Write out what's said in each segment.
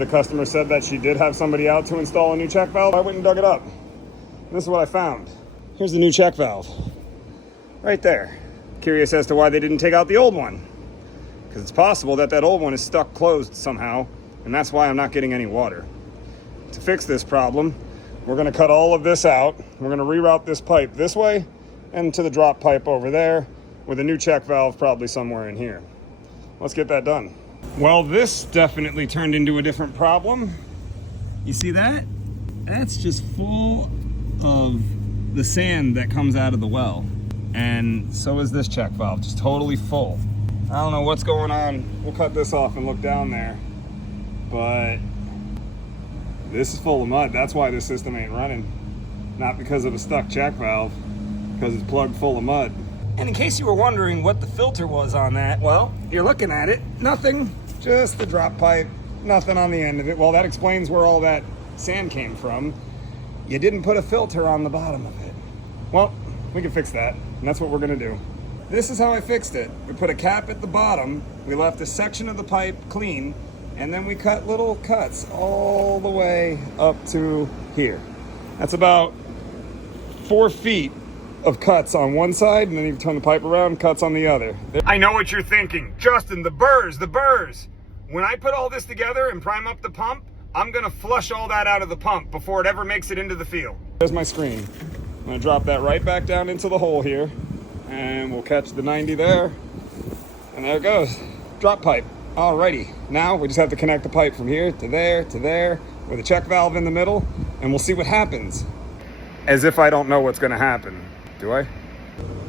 the customer said that she did have somebody out to install a new check valve. I went and dug it up. This is what I found. Here's the new check valve. Right there. Curious as to why they didn't take out the old one. Because it's possible that that old one is stuck closed somehow, and that's why I'm not getting any water. To fix this problem, we're gonna cut all of this out. We're gonna reroute this pipe this way and to the drop pipe over there with a new check valve probably somewhere in here. Let's get that done. Well, this definitely turned into a different problem. You see that? That's just full of the sand that comes out of the well. And so is this check valve, just totally full. I don't know what's going on. We'll cut this off and look down there. But this is full of mud. That's why this system ain't running. Not because of a stuck check valve, because it's plugged full of mud. And in case you were wondering what the filter was on that, well, you're looking at it, nothing, just the drop pipe, nothing on the end of it. Well, that explains where all that sand came from. You didn't put a filter on the bottom of it. Well, we can fix that, and that's what we're gonna do. This is how I fixed it. We put a cap at the bottom, we left a section of the pipe clean, and then we cut little cuts all the way up to here. That's about 4 feet of cuts on one side, and then you turn the pipe around, cuts on the other. I know what you're thinking. Justin, the burrs. When I put all this together and prime up the pump, I'm gonna flush all that out of the pump before it ever makes it into the field. There's my screen. I'm gonna drop that right back down into the hole here, and we'll catch the 90 there, and there it goes. Drop pipe. Alrighty, now we just have to connect the pipe from here to there, with a check valve in the middle, and we'll see what happens. As if I don't know what's gonna happen. Do I?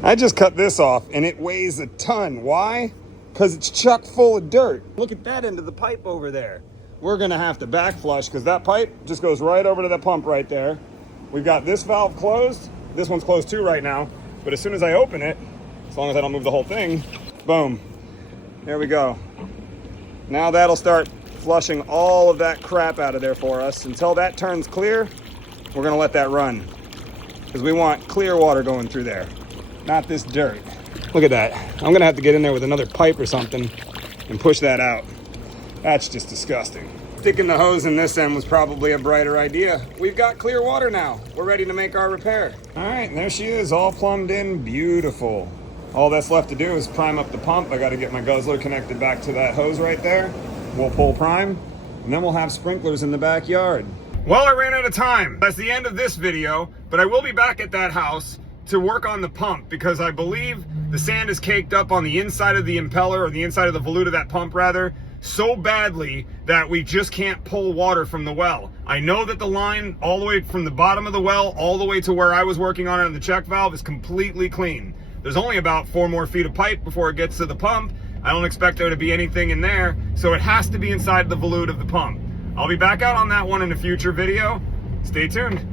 I just cut this off and it weighs a ton. Why? Because it's chock full of dirt. Look at that end of the pipe over there. We're gonna have to back flush because that pipe just goes right over to the pump right there. We've got this valve closed. This one's closed too right now. But as soon as I open it, as long as I don't move the whole thing, boom, there we go. Now that'll start flushing all of that crap out of there for us. Until that turns clear, we're gonna let that run. Because we want clear water going through there, not this dirt. Look at that. I'm gonna have to get in there with another pipe or something and push that out. That's just disgusting. Sticking the hose in this end was probably a brighter idea. We've got clear water now. We're ready to make our repair. All right, and there she is, all plumbed in, beautiful. All that's left to do is prime up the pump. I gotta get my guzzler connected back to that hose right there. We'll pull prime, and then we'll have sprinklers in the backyard. Well, I ran out of time. That's the end of this video, but I will be back at that house to work on the pump because I believe the sand is caked up on the inside of the impeller, or the inside of the volute of that pump rather, so badly that we just can't pull water from the well. I know that the line all the way from the bottom of the well all the way to where I was working on it on the check valve is completely clean. There's only about 4 more feet of pipe before it gets to the pump. I don't expect there to be anything in there, so it has to be inside the volute of the pump. I'll be back out on that one in a future video. Stay tuned.